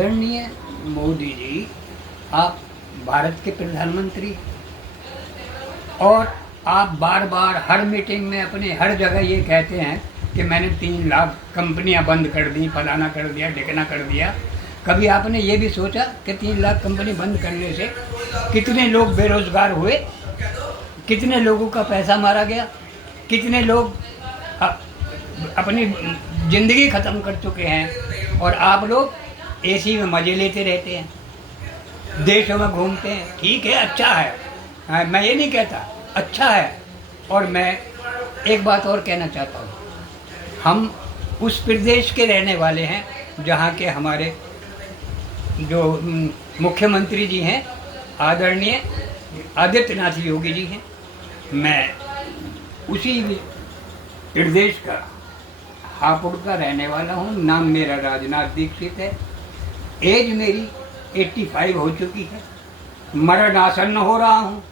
आदरणीय मोदी जी, आप भारत के प्रधानमंत्री और आप बार बार हर मीटिंग में अपने हर जगह ये कहते हैं कि मैंने 3 लाख कंपनियां बंद कर दी, फलाना कर दिया, ढिकना कर दिया। कभी आपने ये भी सोचा कि 3 लाख कंपनी बंद करने से कितने लोग बेरोजगार हुए, कितने लोगों का पैसा मारा गया, कितने लोग अपनी ज़िंदगी ख़त्म कर चुके हैं और आप लोग एसी में मज़े लेते रहते हैं, देशों में घूमते हैं। ठीक है, अच्छा है, मैं ये नहीं कहता, अच्छा है। और मैं एक बात और कहना चाहता हूँ, हम उस प्रदेश के रहने वाले हैं जहाँ के हमारे जो मुख्यमंत्री जी हैं आदरणीय आदित्यनाथ योगी जी हैं। मैं उसी प्रदेश का हापुड़ का रहने वाला हूँ। नाम मेरा राजनाथ दीक्षित है। एज मेरी 85 हो चुकी है। मरण आसन्न हो रहा हूँ।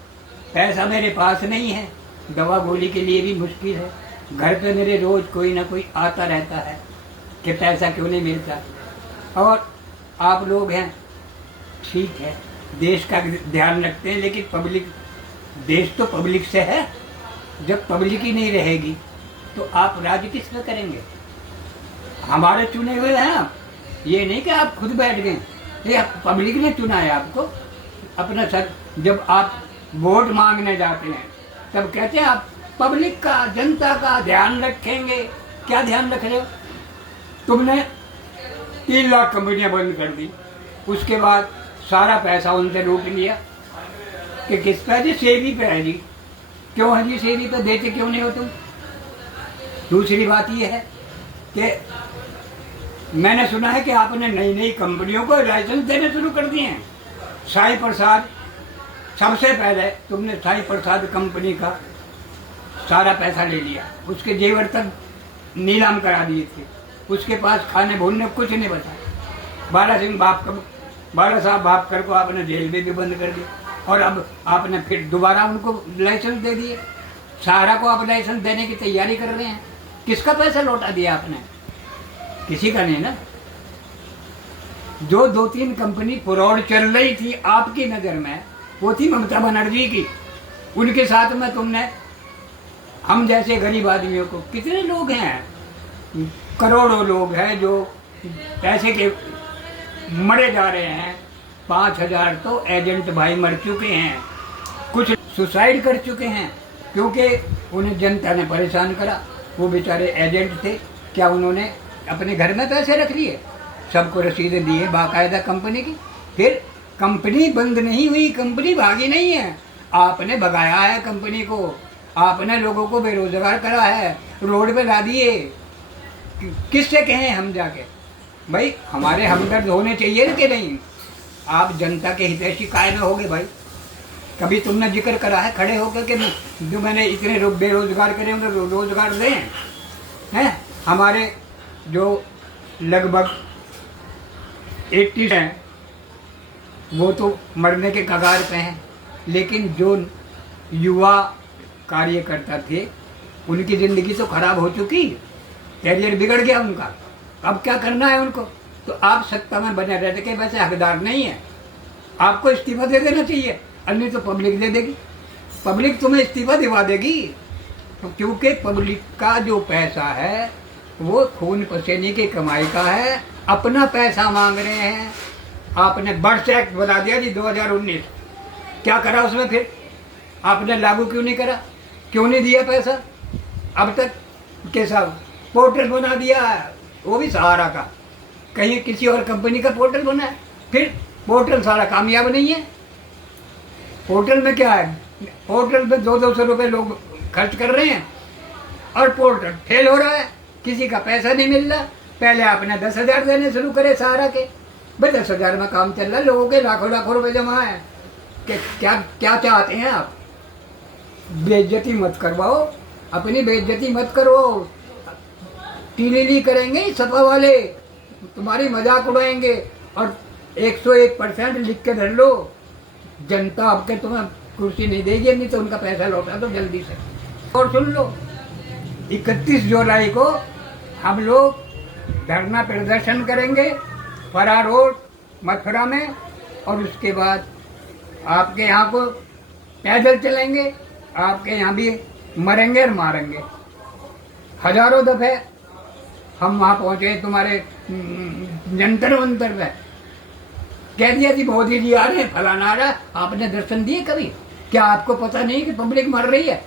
पैसा मेरे पास नहीं है, दवा गोली के लिए भी मुश्किल है। घर पे मेरे रोज़ कोई ना कोई आता रहता है कि पैसा क्यों नहीं मिलता। और आप लोग हैं, ठीक है, देश का ध्यान रखते हैं, लेकिन पब्लिक, देश तो पब्लिक से है। जब पब्लिक ही नहीं रहेगी तो आप राज्य किस में करेंगे? हमारे चुने हुए हैं आप, ये नहीं कि आप खुद बैठ गए, ये पब्लिक ने चुना है आपको अपना सर। जब आप वोट मांगने जाते हैं तब कहते हैं आप पब्लिक का, जनता का ध्यान रखेंगे। क्या ध्यान रख रहे हो? तुमने 3 लाख कंपनियां बंद कर दी, उसके बाद सारा पैसा उनसे लूट लिया कि किस पे जी? सेवी पे है जी। क्यों है जी सेवी पे? देते क्यों नहीं हो तुम? दूसरी बात यह है कि मैंने सुना है कि आपने नई नई कंपनियों को लाइसेंस देने शुरू कर दिए हैं। साई प्रसाद, सबसे पहले तुमने साई प्रसाद कंपनी का सारा पैसा ले लिया, उसके जेवर तक नीलाम करा दिए थे, उसके पास खाने भूनने कुछ नहीं बचा। बाला साहब भापकर को आपने जेल में भी बंद कर दिया और अब आपने फिर दोबारा उनको लाइसेंस दे दिए। सारा को आप लाइसेंस देने की तैयारी कर रहे हैं। किसका पैसा लौटा दिया आपने? किसी का नहीं ना। जो 2-3 कंपनी फ्रॉड चल रही थी आपकी नज़र में, वो थी ममता बनर्जी की। उनके साथ में तुमने हम जैसे गरीब आदमियों को, कितने लोग हैं, करोड़ों लोग हैं जो पैसे के मरे जा रहे हैं। 5000 तो एजेंट भाई मर चुके हैं, कुछ सुसाइड कर चुके हैं क्योंकि उन्हें जनता ने परेशान करा। वो बेचारे एजेंट थे, क्या उन्होंने अपने घर में पैसे रख लिए? सबको रसीदें दी है बाकायदा कंपनी की। फिर कंपनी बंद नहीं हुई, कंपनी भागी नहीं है, आपने भगाया है कंपनी को। आपने लोगों को बेरोजगार करा है, रोड पे ला दिए। किससे कहें हम जाके? भाई हमारे हमदर्द होने चाहिए ना कि नहीं? आप जनता के हितैषी काहे में होगे भाई? कभी तुमने जिक्र करा है खड़े होकर कि जो मैंने इतने बेरोजगार करे उन्हें रोजगार दें? हैं हमारे जो लगभग 80 हैं वो तो मरने के कगार पे हैं, लेकिन जो युवा कार्यकर्ता थे उनकी ज़िंदगी तो खराब हो चुकी, कैरियर बिगड़ गया उनका। अब क्या करना है उनको? तो आप सत्ता में बने रहने के वैसे हकदार नहीं है। आपको इस्तीफा दे देना चाहिए, अन्य तो पब्लिक दे देगी। पब्लिक तुम्हें इस्तीफा दिवा देगी, तो क्योंकि पब्लिक का जो पैसा है वो खून पसीने की कमाई का है। अपना पैसा मांग रहे हैं। आपने बर्ड्स एक्ट बना दिया जी 2019, क्या करा उसमें? फिर आपने लागू क्यों नहीं करा? क्यों नहीं दिया पैसा अब तक? कैसा पोर्टल बना दिया है, वो भी सहारा का, कहीं किसी और कंपनी का पोर्टल बना है। फिर पोर्टल सारा कामयाब नहीं है। पोर्टल में क्या है? पोर्टल पे 200-200 रुपये लोग खर्च कर रहे हैं और पोर्टल फेल हो रहा है, किसी का पैसा नहीं मिल रहा। पहले आपने 10,000 देने शुरू करे सहारा के, भाई 10,000 में काम चल रहा है, लोगों के लाखों लाखों रुपए जमा है। क्या क्या चाहते हैं आप? बेइज्जती मत करवाओ, अपनी बेइज्जती मत करो। टीली करेंगे सपा वाले, तुम्हारी मजाक उड़ाएंगे और 101% लिख के धर लो। जनता आपके तुम्हें कुर्सी नहीं देगी, नहीं तो उनका पैसा लौटा दो जल्दी से। और सुन लो, 31 जुलाई को हम लोग धरना प्रदर्शन करेंगे फरा रोड मथुरा में, और उसके बाद आपके यहाँ को पैदल चलेंगे, आपके यहाँ भी मरेंगे और मारेंगे। हजारों दफे हम वहाँ पहुँचे तुम्हारे जंतर मंतर पे, कह दिया कि मोदी जी आ रहे हैं, फलाना आ रहा है, आपने दर्शन दिए कभी? क्या आपको पता नहीं कि पब्लिक मर रही है?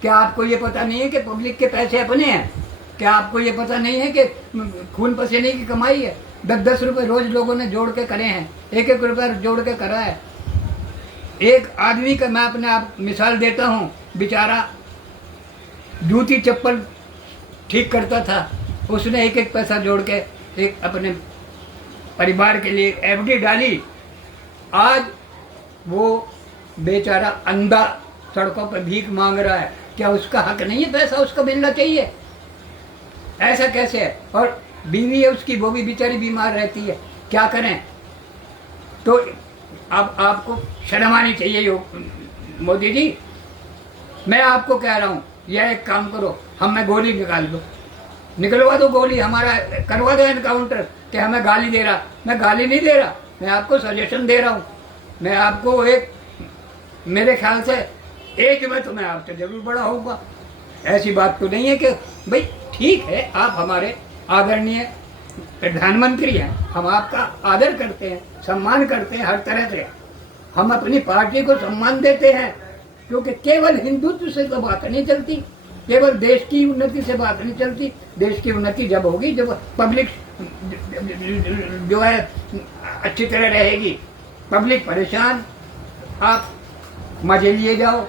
क्या आपको ये पता नहीं है कि पब्लिक के पैसे अपने हैं? क्या आपको ये पता नहीं है कि खून पसीने की कमाई है? 10-10 रुपए रोज लोगों ने जोड़ के करे हैं, 1-1 रुपया जोड़ के करा है। एक आदमी का मैं अपने आप मिसाल देता हूँ, बेचारा जूती चप्पल ठीक करता था, उसने 1-1 पैसा जोड़ के एक अपने परिवार के लिए एफडी डाली। आज वो बेचारा अंधा सड़कों पर भीख मांग रहा है। क्या उसका हक नहीं है? पैसा उसको मिलना चाहिए। ऐसा कैसे है? और बीवी है उसकी, वो भी बेचारी बीमार रहती है, क्या करें? तो अब आपको शर्म आनी चाहिए मोदी जी। मैं आपको कह रहा हूँ, यह एक काम करो, हमें गोली निकाल दो, निकलवा दो गोली, हमारा करवा दो एनकाउंटर। कि हमें गाली दे रहा, मैं गाली नहीं दे रहा, मैं आपको सजेशन दे रहा हूँ। मैं आपको एक, मेरे ख्याल से एज में तो मैं आपसे जरूर बड़ा होऊंगा, ऐसी बात तो नहीं है कि भाई ठीक है आप हमारे आदरणीय प्रधानमंत्री हैं, हम आपका आदर करते हैं, सम्मान करते हैं हर तरह से, हम अपनी पार्टी को सम्मान देते हैं, क्योंकि केवल हिंदुत्व से तो बात नहीं चलती, केवल देश की उन्नति से बात नहीं चलती। देश की उन्नति जब होगी जब पब्लिक जो है अच्छी तरह रहेगी। पब्लिक परेशान, आप मजे लिए जाओ,